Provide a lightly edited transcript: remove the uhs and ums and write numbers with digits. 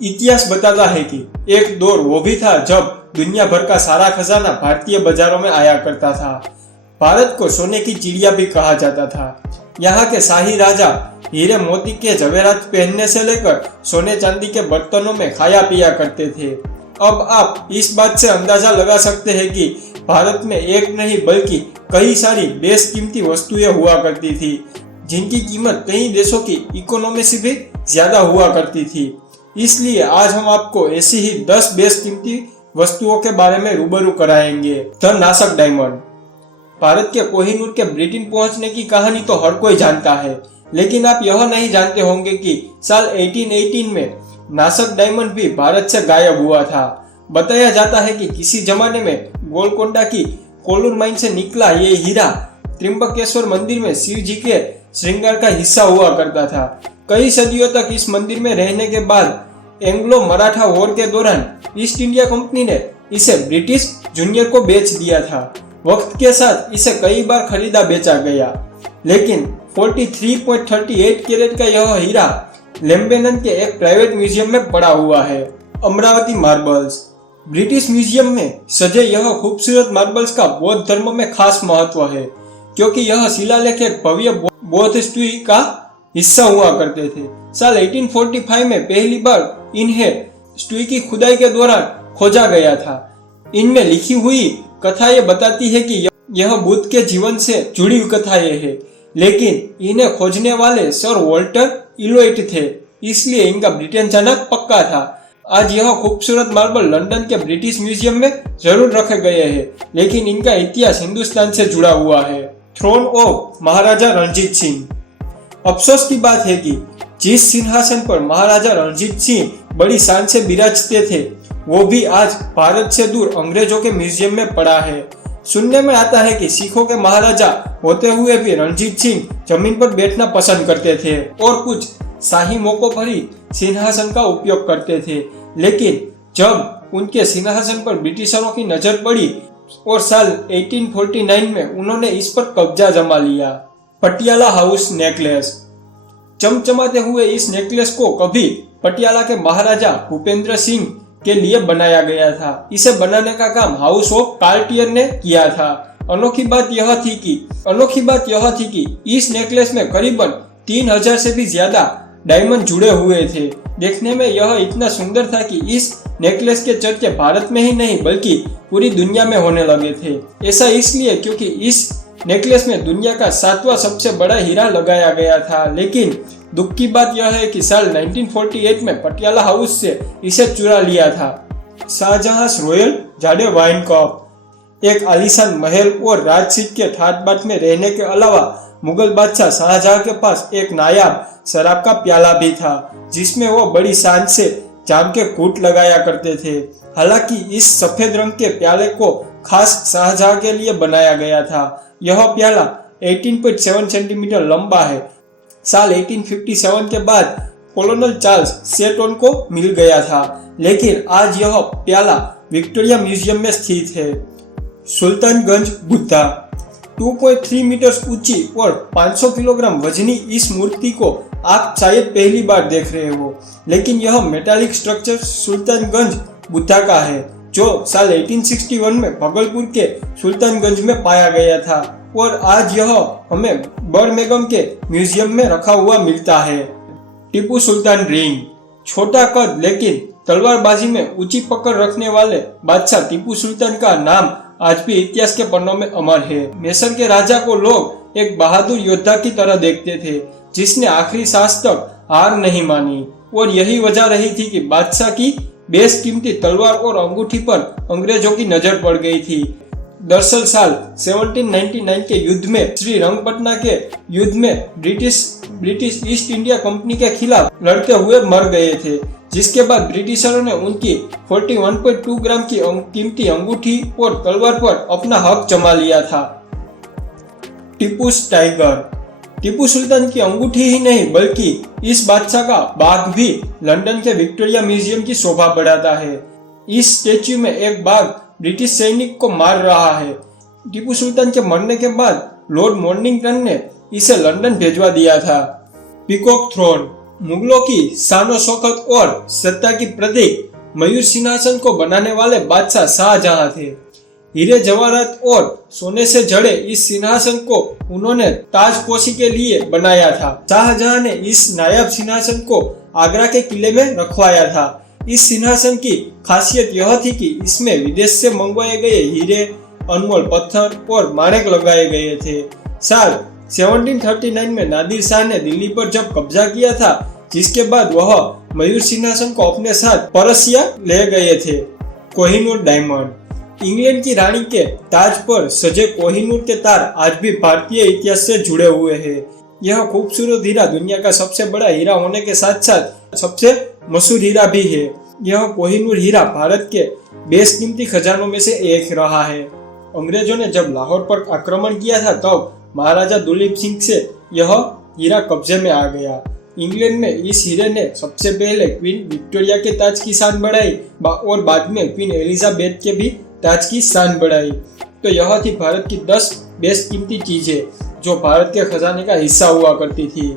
इतिहास बताता है कि एक दौर वो भी था जब दुनिया भर का सारा खजाना भारतीय बाजारों में आया करता था। भारत को सोने की चिड़िया भी कहा जाता था। यहाँ के शाही राजा हीरे मोती के जवेरात पहनने से लेकर सोने चांदी के बर्तनों में खाया पिया करते थे। अब आप इस बात से अंदाजा लगा सकते हैं कि भारत में एक नहीं बल्कि कई सारी बेशकीमती वस्तुएं हुआ करती थी, जिनकी कीमत कई देशों की इकोनॉमी से भी ज्यादा हुआ करती थी। इसलिए आज हम आपको ऐसी ही 10 बेशकीमती वस्तुओं के बारे में रूबरू कराएंगे। द नासक डायमंड। भारत के कोहिनूर के ब्रिटेन पहुंचने की कहानी तो हर कोई जानता है, लेकिन आप यह नहीं जानते होंगे कि साल 1818 में नासक डायमंड भी भारत से गायब हुआ था। बताया जाता है कि किसी जमाने में गोलकोंडा की कोलूर माइन से निकला ये हीरा त्रिंबकेश्वर मंदिर में शिव जी के श्रृंगार का हिस्सा हुआ करता था। कई सदियों तक इस मंदिर में रहने के बाद एंग्लो मराठा वॉर के दौरान ईस्ट इंडिया कंपनी ने इसे ब्रिटिश जूनियर को बेच दिया था। वक्त के साथ इसे कई बार खरीदा बेचा गया, लेकिन 43.38 कैरेट का यह हीरा लेम्बेनन के एक प्राइवेट म्यूजियम में पड़ा हुआ है। अमरावती मार्बल्स। ब्रिटिश म्यूजियम में सजे यह खूबसूरत मार्बल्स का बौद्ध धर्म में खास महत्व है, क्योंकि यह शिलालेख एक भव्य बौद्ध स्तूप का हिस्सा हुआ करते थे। साल 1845 में पहली बार इन्हें स्तूप की खुदाई के दौरान खोजा गया था। इनमें लिखी हुई कथाएं बताती है कि यह बुद्ध के जीवन से जुड़ी हुई कथाएं हैं, लेकिन इन्हें खोजने वाले सर वॉल्टर इलोइट थे, इसलिए इनका ब्रिटेन जाना पक्का था। आज यह खूबसूरत मार्बल लंदन के ब्रिटिश म्यूजियम में जरूर रखे गए हैं, लेकिन इनका इतिहास हिंदुस्तान से जुड़ा हुआ है। थ्रोन ऑफ महाराजा रणजीत सिंह। अफसोस की बात है कि जिस सिंहासन पर महाराजा रणजीत सिंह बड़ी शान से विराजते थे, वो भी आज भारत से दूर अंग्रेजों के म्यूजियम में पड़ा है। सुनने में आता है कि सिखों के महाराजा होते हुए भी रणजीत सिंह जमीन पर बैठना पसंद करते थे और कुछ शाही मौकों पर ही सिंहासन का उपयोग करते थे, लेकिन जब उनके सिंहासन पर ब्रिटिशरों की नजर पड़ी और साल 1849 में उन्होंने इस पर कब्जा जमा लिया। Patiala house necklace. चमचमाते हुए इस नेकलेस को कभी पटियाला के महाराजा भूपेंद्र सिंह के लिए बनाया गया था। इसे बनाने का काम हाउस ऑफ कार्टियर ने किया था। अनोखी बात यह थी कि इस नेकलेस में करीबन 3000 से भी ज्यादा डायमंड जुड़े हुए थे। देखने में यह इतना सुंदर था कि इस नेकलेस के चर्चे भारत में ही नहीं बल्कि पूरी दुनिया में होने लगे थे। ऐसा इसलिए क्योंकि इस नेकलेस में दुनिया का 7वां सबसे बड़ा हीरा लगाया गया था, लेकिन दुख की बात यह है कि साल 1948 में पटियाला हाउस से इसे चुरा लिया था। Shah Jahan royal jade wine cup. एक आलीशान महल और राजसीट के ठाट बाट में रहने के अलावा मुगल बादशाह शाहजहां के पास एक नायाब शराब का प्याला भी था, जिसमें वो बड़ी शान से जाम के घूंट लगाया करते थे। हालांकि इस सफेद रंग के प्याले को खास शाहजहां के लिए बनाया गया था। यह प्याला 18.7 सेंटीमीटर लंबा है। साल 1857 के बाद कॉलोनल चार्ल्स सेटोन को मिल गया था, लेकिन आज यह प्याला विक्टोरिया म्यूजियम में स्थित है। सुल्तानगंज बुद्धा। 2.3 मीटर ऊंची और 500 किलोग्राम वजनी इस मूर्ति को आप शायद पहली बार देख रहे हो, लेकिन यह मेटालिक स्ट्रक्चर सुल्तानगंज बुद्धा का है, जो साल 1861 में भागलपुर के सुल्तानगंज में पाया गया था और आज यह हमें बर्मिंघम के म्यूजियम में रखा हुआ मिलता है। टीपू सुल्तान रिंग। छोटा कद लेकिन तलवारबाजी में ऊंची पकड़ रखने वाले बादशाह टीपू सुल्तान का नाम आज भी इतिहास के पन्नों में अमर है। मैसूर के राजा को लोग एक बहादुर योद्धा की तरह देखते थे, जिसने आखिरी सांस तक हार नहीं मानी, और यही वजह रही थी कि बादशाह की बेशकीमती तलवार और अंगूठी पर अंग्रेजों की नजर पड़ गई थी। दरअसल साल 1799 के युद्ध में श्रीरंगपटना के युद्ध में ब्रिटिश ईस्ट इंडिया कंपनी के खिलाफ लड़ते हुए मर गए थे, जिसके बाद ब्रिटिशरों ने उनकी 41.2 ग्राम की कीमती अंगूठी और तलवार पर अपना हक जमा लिया था। टीपूस टाइगर। टीपू सुल्तान की अंगूठी ही नहीं बल्कि इस बादशाह का बाघ भी लंदन के विक्टोरिया म्यूजियम की शोभा बढ़ाता है। इस स्टेच्यू में एक बाघ ब्रिटिश सैनिक को मार रहा है। टीपू सुल्तान के मरने के बाद लॉर्ड मॉर्निंगटन ने इसे लंदन भेजवा दिया था। Peacock throne. मुगलों की शानो शौकत और सत्ता की प्रतीक मयूर सिंहासन को बनाने वाले बादशाह शाहजहां थे। हीरे जवाहरात और सोने से जड़े इस सिंहासन को उन्होंने ताजपोशी के लिए बनाया था। शाहजहां ने इस नायाब सिंहासन को आगरा के किले में रखवाया था। इस सिंहासन की खासियत यह थी कि इसमें विदेश से मंगवाए गए हीरे, अनमोल पत्थर और माणिक लगाए गए थे। साल 1739 में नादिर शाह ने दिल्ली पर जब कब्जा किया था, जिसके बाद वह मयूर सिंहासन को अपने साथ परसिया ले गए थे। कोहिनूर डायमंड। इंग्लैंड की रानी के ताज पर सजे कोहिनूर के तार आज भी भारतीय इतिहास से जुड़े हुए हैं। यह खूबसूरत हीरा दुनिया का सबसे बड़ा हीरा होने के साथ साथ सबसे मशहूर हीरा भी है। यह कोहिनूर हीरा भारत के बेशकीमती खजानों में से एक रहा है। अंग्रेजों ने जब लाहौर पर आक्रमण किया था तब महाराजा दुलीप सिंह से यह हीरा कब्जे में आ गया। इंग्लैंड में इस हीरे ने सबसे पहले क्वीन विक्टोरिया के ताज की शान बढ़ाई और बाद में क्वीन एलिजाबेथ के भी ताज की शान बढ़ाई। तो यह थी भारत की 10 बेशकीमती चीजें जो भारत के खजाने का हिस्सा हुआ करती थी।